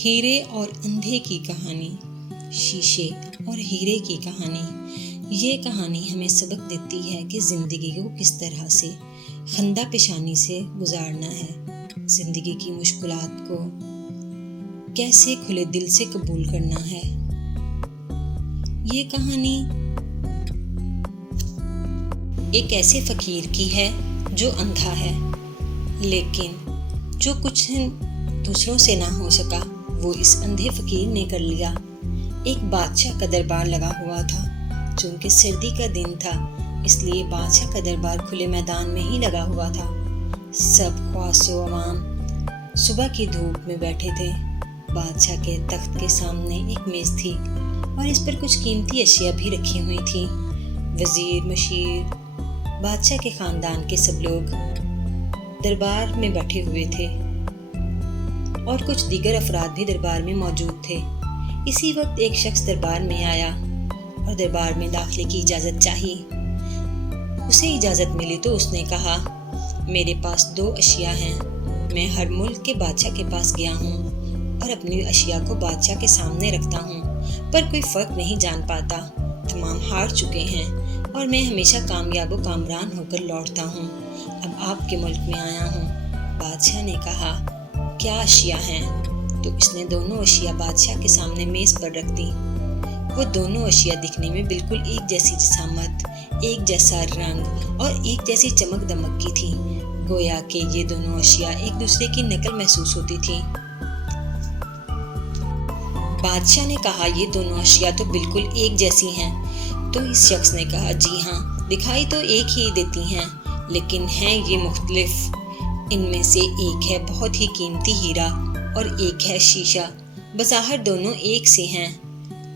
ہیرے اور اندھے کی کہانی، شیشے اور ہیرے کی کہانی۔ یہ کہانی ہمیں سبق دیتی ہے کہ زندگی کو کس طرح سے خندہ پیشانی سے گزارنا ہے، زندگی کی مشکلات کو کیسے کھلے دل سے قبول کرنا ہے۔ یہ کہانی ایک ایسے فقیر کی ہے جو اندھا ہے، لیکن جو کچھ دوسروں سے نہ ہو سکا وہ اس اندھے فقیر نے کر لیا۔ ایک بادشاہ کا دربار لگا ہوا تھا، چونکہ سردی کا دن تھا اس لیے بادشاہ کا دربار کھلے میدان میں ہی لگا ہوا تھا۔ سب خواص و عوام صبح کی دھوپ میں بیٹھے تھے۔ بادشاہ کے تخت کے سامنے ایک میز تھی اور اس پر کچھ قیمتی اشیاء بھی رکھی ہوئی تھی۔ وزیر، مشیر، بادشاہ کے خاندان کے سب لوگ دربار میں بیٹھے ہوئے تھے اور کچھ دیگر افراد بھی دربار میں موجود تھے۔ اسی وقت ایک شخص دربار میں آیا اور دربار میں داخلے کی اجازت چاہی۔ اسے اجازت ملی تو اس نے کہا، میرے پاس 2 اشیاء ہیں۔ میں ہر ملک کے بادشاہ کے پاس گیا ہوں اور اپنی اشیاء کو بادشاہ کے سامنے رکھتا ہوں، پر کوئی فرق نہیں جان پاتا۔ تمام ہار چکے ہیں اور میں ہمیشہ کامیاب و کامران ہو کر لوٹتا ہوں۔ اب آپ کے ملک میں آیا ہوں۔ بادشاہ نے کہا، کیا اشیاء ہیں؟ تو اس نے دونوں اشیاء بادشاہ کے سامنے میز پر رکھ دی۔ وہ دونوں اشیاء دکھنے میں بالکل ایک جیسی جسامت، ایک جیسا رنگ اور ایک جیسی چمک دمک کی تھی، گویا کہ یہ دونوں اشیاء ایک دوسرے کی نقل محسوس ہوتی تھی۔ بادشاہ نے کہا، یہ دونوں اشیاء تو بالکل ایک جیسی ہیں۔ تو اس شخص نے کہا، جی ہاں، دکھائی تو ایک ہی دیتی ہیں، لیکن ہیں یہ مختلف۔ ان میں سے ایک ہے بہت ہی قیمتی ہیرا اور ایک ہے شیشہ۔ بظاہر دونوں ایک سے ہیں،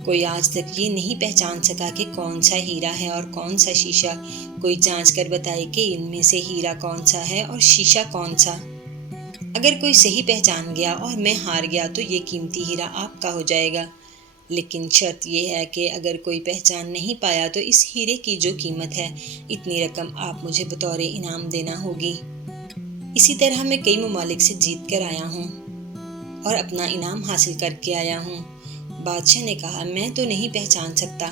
کوئی آج تک یہ نہیں پہچان سکا کہ کون سا ہیرا ہے اور کون سا شیشہ۔ کوئی جانچ کر بتائے کہ ان میں سے ہیرا کون سا ہے اور شیشہ کون سا۔ اگر کوئی صحیح پہچان گیا اور میں ہار گیا تو یہ قیمتی ہیرا آپ کا ہو جائے گا، لیکن شرط یہ ہے کہ اگر کوئی پہچان نہیں پایا تو اس ہیرے کی جو قیمت ہے، اتنی رقم آپ مجھے بطور انعام دینا ہوگی۔ اسی طرح میں کئی ممالک سے جیت کر آیا ہوں اور اپنا انعام حاصل کر کے آیا ہوں۔ بادشاہ نے کہا، میں تو نہیں پہچان سکتا۔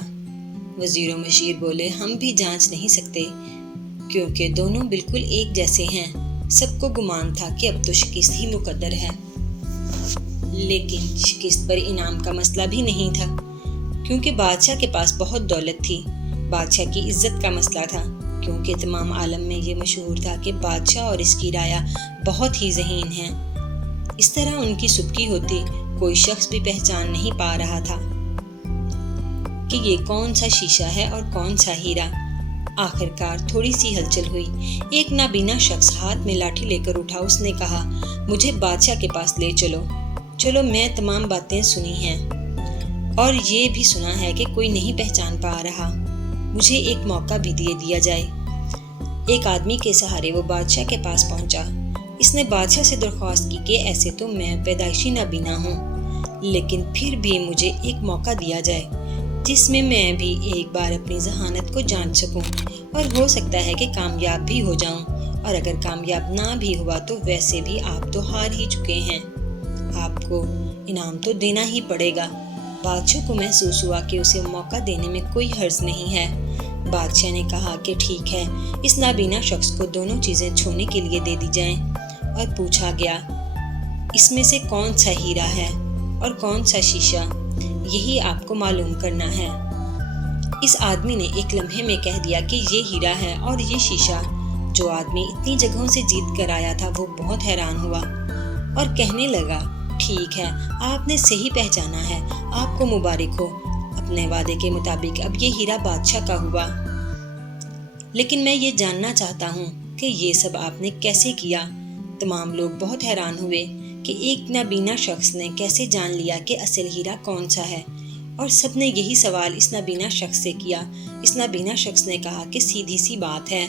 وزیر و مشیر بولے، ہم بھی جانچ نہیں سکتے کیونکہ دونوں بالکل ایک جیسے ہیں۔ سب کو گمان تھا کہ اب تو شکست ہی مقدر ہے، لیکن شکست پر انعام کا مسئلہ بھی نہیں تھا، کیونکہ بادشاہ کے پاس بہت دولت تھی۔ بادشاہ کی عزت کا مسئلہ تھا، کیونکہ تمام عالم میں یہ مشہور تھا کہ بادشاہ اور اس کی رعایا بہت ہی ذہین ہیں۔ اس طرح ان کی سبکی ہوتی، کوئی شخص بھی پہچان نہیں پا رہا تھا کہ یہ کون سا شیشہ ہے اور کون سا ہیرا۔ آخرکار تھوڑی سی ہلچل ہوئی۔ ایک نابینا شخص ہاتھ میں لاٹھی لے کر اٹھا۔ اس نے کہا، مجھے بادشاہ کے پاس لے چلو، میں تمام باتیں سنی ہیں اور یہ بھی سنا ہے کہ کوئی نہیں پہچان پا رہا۔ مجھے ایک موقع بھی دیا جائے۔ ایک آدمی کے سہارے وہ بادشاہ کے پاس پہنچا۔ اس نے بادشاہ سے درخواست کی کہ ایسے تو میں پیدائشی نابینا ہوں، لیکن پھر بھی مجھے ایک موقع دیا جائے جس میں میں بھی ایک بار اپنی ذہانت کو جان سکوں، اور ہو سکتا ہے کہ کامیاب بھی ہو جاؤں، اور اگر کامیاب نہ بھی ہوا تو ویسے بھی آپ تو ہار ہی چکے ہیں، آپ کو انعام تو دینا ہی پڑے گا۔ بادشاہ کو محسوس ہوا کہ اسے موقع دینے میں کوئی حرج نہیں ہے۔ بادشاہ نے کہا کہ ٹھیک ہے، اس نابینا شخص کو دونوں چیزیں چھونے کے لیے دے دی جائیں، اور پوچھا گیا، اس میں سے کون سا ہیرا ہے اور کون سا شیشہ؟ یہی آپ کو معلوم کرنا ہے۔ اس آدمی نے ایک لمحے میں کہہ دیا کہ یہ ہیرا ہے اور یہ شیشہ۔ جو آدمی اتنی جگہوں سے جیت کر آیا تھا وہ بہت حیران ہوا اور کہنے لگا، ٹھیک ہے، آپ نے صحیح پہچانا ہے، آپ کو مبارک ہو۔ اپنے وعدے کے مطابق اب یہ ہیرا بادشاہ کا ہوا، لیکن میں یہ جاننا چاہتا ہوں کہ یہ سب آپ نے کیسے کیا؟ تمام لوگ بہت حیران ہوئے کہ ایک نابینا شخص نے کیسے جان لیا کہ اصل ہیرا کون سا ہے، اور سب نے یہی سوال اس نابینا شخص سے کیا۔ اس نابینا شخص نے کہا کہ سیدھی سی بات ہے،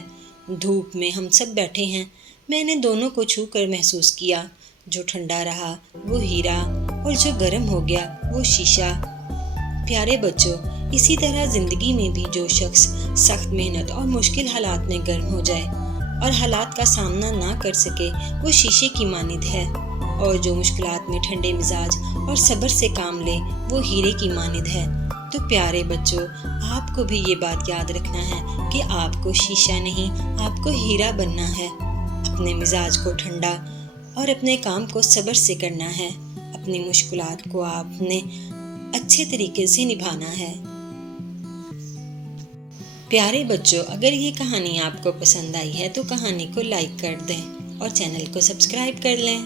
دھوپ میں ہم سب بیٹھے ہیں، میں نے دونوں کو چھو کر محسوس کیا، جو ٹھنڈا رہا وہ ہیرا اور جو گرم ہو گیا وہ شیشہ۔ پیارے بچوں، اسی طرح زندگی میں بھی جو شخص سخت محنت اور مشکل حالات میں گرم ہو جائے اور حالات کا سامنا نہ کر سکے، وہ شیشے کی مانند ہے۔ اور جو مشکلات میں ٹھنڈے مزاج اور صبر سے کام لے وہ ہیرے کی مانند ہے۔ تو پیارے بچوں، آپ کو بھی یہ بات یاد رکھنا ہے کہ آپ کو شیشہ نہیں، آپ کو ہیرا بننا ہے۔ اپنے مزاج کو ٹھنڈا اور اپنے کام کو صبر سے کرنا ہے۔ اپنی مشکلات کو آپ نے اچھے طریقے سے نبھانا ہے۔ پیارے بچوں، اگر یہ کہانی آپ کو پسند آئی ہے تو کہانی کو لائک کر دیں اور چینل کو سبسکرائب کر لیں۔